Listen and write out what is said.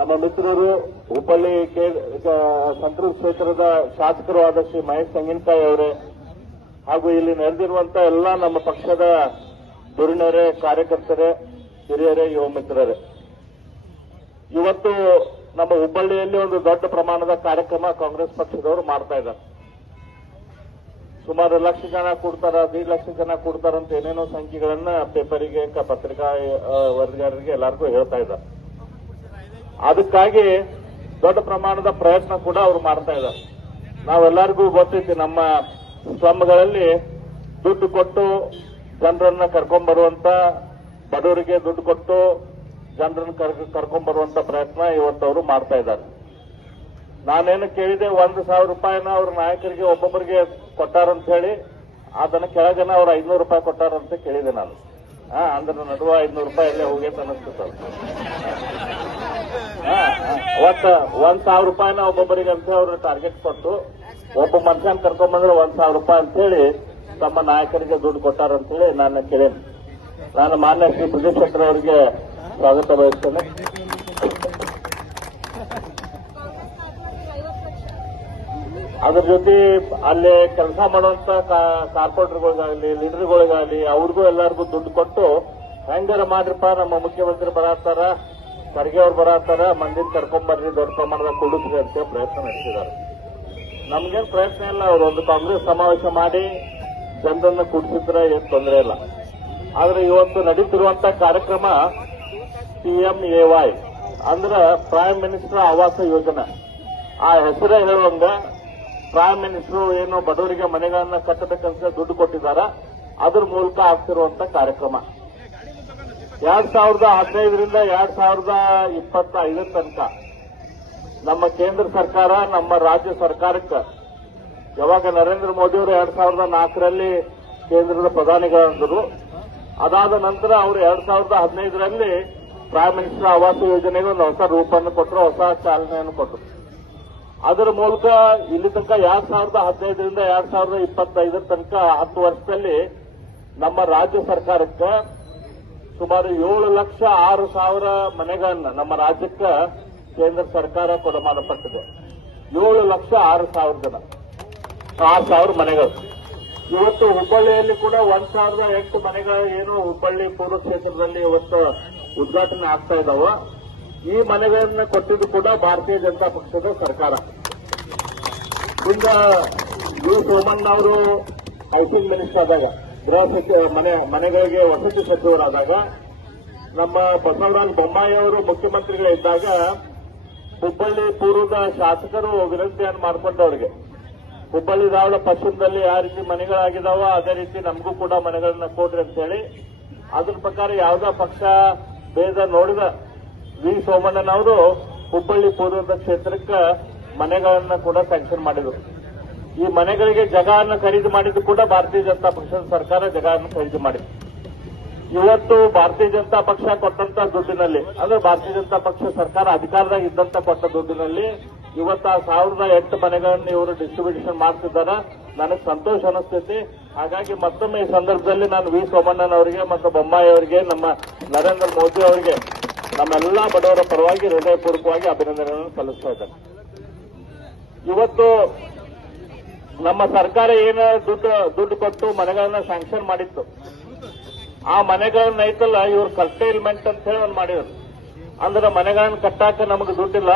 ನಮ್ಮ ಮಿತ್ರರು ಹುಬ್ಬಳ್ಳಿ ಸಂತೂರು ಕ್ಷೇತ್ರದ ಶಾಸಕರು ಆದ ಶ್ರೀ ಮಹೇಶ್ ತೆಂಗಿನಕಾಯಿ ಅವರೇ ಹಾಗೂ ಇಲ್ಲಿ ನೆರೆದಿರುವಂತ ಎಲ್ಲ ನಮ್ಮ ಪಕ್ಷದ ಧುರೀಣರೇ, ಕಾರ್ಯಕರ್ತರೇ, ಹಿರಿಯರೇ, ಯುವ ಮಿತ್ರರೇ, ಇವತ್ತು ನಮ್ಮ ಹುಬ್ಬಳ್ಳಿಯಲ್ಲಿ ಒಂದು ದೊಡ್ಡ ಪ್ರಮಾಣದ ಕಾರ್ಯಕ್ರಮ ಕಾಂಗ್ರೆಸ್ ಪಕ್ಷದವರು ಮಾಡ್ತಾ ಇದ್ದಾರೆ. ಸುಮಾರು 1 ಲಕ್ಷ ಜನ ಕೂಡ್ತಾರ, 1.5 ಲಕ್ಷ ಜನ ಕೂಡ್ತಾರಂತ ಏನೇನೋ ಸಂಖ್ಯೆಗಳನ್ನ ಪೇಪರಿಗೆ, ಪತ್ರಿಕಾ ವರದಿಗಾರರಿಗೆ ಎಲ್ಲರಿಗೂ ಹೇಳ್ತಾ ಇದ್ದಾರೆ. ಅದಕ್ಕಾಗಿ ದೊಡ್ಡ ಪ್ರಮಾಣದ ಪ್ರಯತ್ನ ಕೂಡ ಅವರು ಮಾಡ್ತಾ ಇದ್ದಾರೆ. ನಾವೆಲ್ಲರಿಗೂ ಗೊತ್ತೈತಿ, ನಮ್ಮ ಸ್ಲಮ್ಗಳಲ್ಲಿ ದುಡ್ಡು ಕೊಟ್ಟು ಜನರನ್ನ ಕರ್ಕೊಂಡ್ಬರುವಂತ, ಬಡವರಿಗೆ ದುಡ್ಡು ಕೊಟ್ಟು ಜನರನ್ನು ಕರ್ಕೊಂಡ್ಬರುವಂತ ಪ್ರಯತ್ನ ಇವತ್ತು ಅವರು ಮಾಡ್ತಾ ಇದ್ದಾರೆ. ನಾನೇನು ಕೇಳಿದೆ, 1,000 ರೂಪಾಯಿನ ಅವ್ರ ನಾಯಕರಿಗೆ ಒಬ್ಬೊಬ್ಬರಿಗೆ ಕೊಟ್ಟಾರಂತ ಹೇಳಿ, ಅದನ್ನ ಕೆಳಗನ ಅವ್ರು 500 ರೂಪಾಯಿ ಕೊಟ್ಟಾರಂತ ಕೇಳಿದೆ ನಾನು. ಅಂದ್ರೆ ನಡುವ 500 ರೂಪಾಯಿ ಎಲ್ಲೇ ಹೋಗೈತೆ ಅನಿಸ್ತದ. ಒಟ್ಟು 1,000 ರೂಪಾಯಿನ ಒಬ್ಬೊಬ್ಬರಿಗೆ ಅಂತ ಅವ್ರ ಟಾರ್ಗೆಟ್ ಕೊಟ್ಟು, ಒಬ್ಬ ಮನುಷ್ಯನ ಕರ್ಕೊಂಡ್ಬಂದ್ರೆ 1,000 ರೂಪಾಯಿ ಅಂತ ಹೇಳಿ ತಮ್ಮ ನಾಯಕರಿಗೆ ದುಡ್ಡು ಕೊಟ್ಟಾರಂತ ಹೇಳಿ ನಾನು ಕೇಳೇನೆ. ನಾನು ಮಾನ್ಯ ಶ್ರೀ ಪ್ರದೀಪ್ ಶೆಟ್ಟರ್ ಅವರಿಗೆ ಸ್ವಾಗತ ಬಯಸ್ತೇನೆ. ಅದ್ರ ಜೊತೆ ಅಲ್ಲಿ ಕೆಲಸ ಮಾಡುವಂತ ಕಾರ್ಪೊರೇಟರ್ಗಳಿಗಾಗಲಿ, ಲೀಡರ್ಗಳಿಗಾಗಲಿ, ಅವ್ರಿಗೂ ಎಲ್ಲರಿಗೂ ದುಡ್ಡು ಕೊಟ್ಟು ಹೆಂಗಾರ ಮಾಡ್ರಿಪ್ಪ, ನಮ್ಮ ಮುಖ್ಯಮಂತ್ರಿ ಬರತ್ತಾರ, ಖರ್ಗೆ ಅವ್ರು ಬರತ್ತಾರ, ಮಂದಿನ ಕರ್ಕೊಂಡ್ಬರ್ರಿ, ದೊಡ್ಡ ಪ್ರಮಾಣದ ಕೊಡುತ್ರಿ ಅಂತ ಪ್ರಯತ್ನ ನಡೆಸಿದ್ದಾರೆ. ನಮ್ಗೇನು ಪ್ರಯತ್ನ ಇಲ್ಲ, ಅವರು ಒಂದು ಕಾಂಗ್ರೆಸ್ ಸಮಾವೇಶ ಮಾಡಿ ಜನರನ್ನು ಕೂಡಿಸಿದ್ರೆ ಏನು ತೊಂದರೆ ಇಲ್ಲ. ಆದ್ರೆ ಇವತ್ತು ನಡೀತಿರುವಂತ ಕಾರ್ಯಕ್ರಮ PMAY ಅಂದ್ರೆ ಪ್ರೈಮ್ ಮಿನಿಸ್ಟರ್ ಆವಾಸ ಯೋಜನಾ. ಆ ಹೆಸರೇ ಹೇಳುವಂಗ ಪ್ರೈಮ್ ಮಿನಿಸ್ಟರ್ ಏನು ಬಡವರಿಗೆ ಮನೆಗಳನ್ನ ಕಟ್ಟಬೇಕಂತ ದುಡ್ಡು ಕೊಟ್ಟಿದ್ದಾರೆ, ಅದ್ರ ಮೂಲಕ ಆಗ್ತಿರುವಂತ ಕಾರ್ಯಕ್ರಮ. 2015ರಿಂದ 2025 ತನಕ ನಮ್ಮ ಕೇಂದ್ರ ಸರ್ಕಾರ, ನಮ್ಮ ರಾಜ್ಯ ಸರ್ಕಾರಕ್ಕೆ ಯಾವಾಗ ನರೇಂದ್ರ ಮೋದಿ ಅವರು 2004ರಲ್ಲಿ ಕೇಂದ್ರದ ಪ್ರಧಾನಿಗಳಂದರು, ಅದಾದ ನಂತರ ಅವರು 2015ರಲ್ಲಿ ಪ್ರೈಮ್ ಮಿನಿಸ್ಟರ್ ಆವಾಸ ಯೋಜನೆಗೆ ಒಂದು ಹೊಸ ರೂಪವನ್ನು ಕೊಟ್ಟರು, ಹೊಸ ಚಾಲನೆಯನ್ನು ಕೊಟ್ಟರು. ಅದರ ಮೂಲಕ ಇಲ್ಲಿ ತನಕ 2015ರಿಂದ 2025 ತನಕ 10 ವರ್ಷದಲ್ಲಿ ನಮ್ಮ ರಾಜ್ಯ ಸರ್ಕಾರಕ್ಕೆ ಸುಮಾರು 7,06,000 ಮನೆಗಳನ್ನ ನಮ್ಮ ರಾಜ್ಯಕ್ಕೆ ಕೇಂದ್ರ ಸರ್ಕಾರ ಕೊಡಮಾಡಪಟ್ಟಿದೆ. 7,06,000 ಮನೆಗಳು. ಇವತ್ತು ಹುಬ್ಬಳ್ಳಿಯಲ್ಲಿ ಕೂಡ 1,008 ಮನೆಗಳು ಏನು ಹುಬ್ಬಳ್ಳಿ ಪೂರ್ವ ಕ್ಷೇತ್ರದಲ್ಲಿ ಇವತ್ತು ಉದ್ಘಾಟನೆ ಆಗ್ತಾ ಇದ್ದಾವ. ಈ ಮನೆಗಳನ್ನ ಕೊಟ್ಟಿದ್ದು ಕೂಡ ಭಾರತೀಯ ಜನತಾ ಪಕ್ಷದ ಸರ್ಕಾರ. ಈಗ ವಿ ಸೋಮಣ್ಣ ಅವರು ಹೌಸಿಂಗ್ ಮಿನಿಸ್ಟರ್ ಆದಾಗ, ಗೃಹ ಸಚಿವ ಮನೆಗಳಿಗೆ ವಸತಿ ಸಚಿವರಾದಾಗ, ನಮ್ಮ ಬಸವರಾಜ ಬೊಮ್ಮಾಯಿ ಅವರು ಮುಖ್ಯಮಂತ್ರಿಗಳಿದ್ದಾಗ ಹುಬ್ಬಳ್ಳಿ ಪೂರ್ವದ ಶಾಸಕರು ವಿನಂತಿಯನ್ನು ಮಾಡಿಕೊಂಡವರಿಗೆ ಹುಬ್ಬಳ್ಳಿ ಧಾರವಾಡ ಪಶ್ಚಿಮದಲ್ಲಿ ಯಾವ ರೀತಿ ಮನೆಗಳಾಗಿದಾವೋ ಅದೇ ರೀತಿ ನಮಗೂ ಕೂಡ ಮನೆಗಳನ್ನ ಕೊಡ್ರಿ ಅಂತ ಹೇಳಿ, ಅದ್ರ ಪ್ರಕಾರ ಯಾವುದೇ ಪಕ್ಷ ಭೇದ ನೋಡಿದ ವಿ ಸೋಮಣ್ಣನವರು ಹುಬ್ಬಳ್ಳಿ ಪೂರ್ವದ ಕ್ಷೇತ್ರಕ್ಕೆ ಮನೆಗಳನ್ನ ಕೂಡ ಸ್ಯಾಂಕ್ಷನ್ ಮಾಡಿದರು. ಈ ಮನೆಗಳಿಗೆ ಜಾಗವನ್ನು ಖರೀದಿ ಮಾಡಿದ್ದು ಕೂಡ ಭಾರತೀಯ ಜನತಾ ಪಕ್ಷದ ಸರ್ಕಾರ ಜಾಗವನ್ನು ಖರೀದಿ ಮಾಡಿದೆ. ಇವತ್ತು ಭಾರತೀಯ ಜನತಾ ಪಕ್ಷ ಕೊಟ್ಟಂತ ದುಡ್ಡಿನಲ್ಲಿ, ಅಂದ್ರೆ ಭಾರತೀಯ ಜನತಾ ಪಕ್ಷ ಸರ್ಕಾರ ಅಧಿಕಾರದಾಗ ಇದ್ದಂತ ಕೊಟ್ಟ ದುಡ್ಡಿನಲ್ಲಿ ಇವತ್ತು ಆ 1,008 ಮನೆಗಳನ್ನು ಇವರು ಡಿಸ್ಟ್ರಿಬ್ಯೂಷನ್ ಮಾಡ್ತಿದ್ದಾರೆ. ನನಗೆ ಸಂತೋಷ ಅನಿಸ್ತೈತಿ. ಹಾಗಾಗಿ ಮತ್ತೊಮ್ಮೆ ಈ ಸಂದರ್ಭದಲ್ಲಿ ನಾನು ವಿ ಸೋಮಣ್ಣನವರಿಗೆ ಮತ್ತು ಬೊಮ್ಮಾಯಿ ಅವರಿಗೆ, ನಮ್ಮ ನರೇಂದ್ರ ಮೋದಿ ಅವರಿಗೆ, ನಮ್ಮೆಲ್ಲಾ ಬಡವರ ಪರವಾಗಿ ಹೃದಯಪೂರ್ವಕವಾಗಿ ಅಭಿನಂದನೆಗಳನ್ನು ಸಲ್ಲಿಸ್ತಾ ಇದ್ದಾರೆ. ಇವತ್ತು ನಮ್ಮ ಸರ್ಕಾರ ಏನು ದುಡ್ಡು ಕೊಟ್ಟು ಮನೆಗಳನ್ನ ಸ್ಯಾಂಕ್ಷನ್ ಮಾಡಿತ್ತು, ಆ ಮನೆಗಳನ್ನ ಐತಲ್ಲ ಇವ್ರು ಕರ್ಟೈಲ್ಮೆಂಟ್ ಅಂತ ಹೇಳಿ ಒಂದು ಮಾಡಿದ್ರು. ಅಂದ್ರೆ ಮನೆಗಳನ್ನ ಕಟ್ಟಾಕ ನಮಗೆ ದುಡ್ಡಿಲ್ಲ,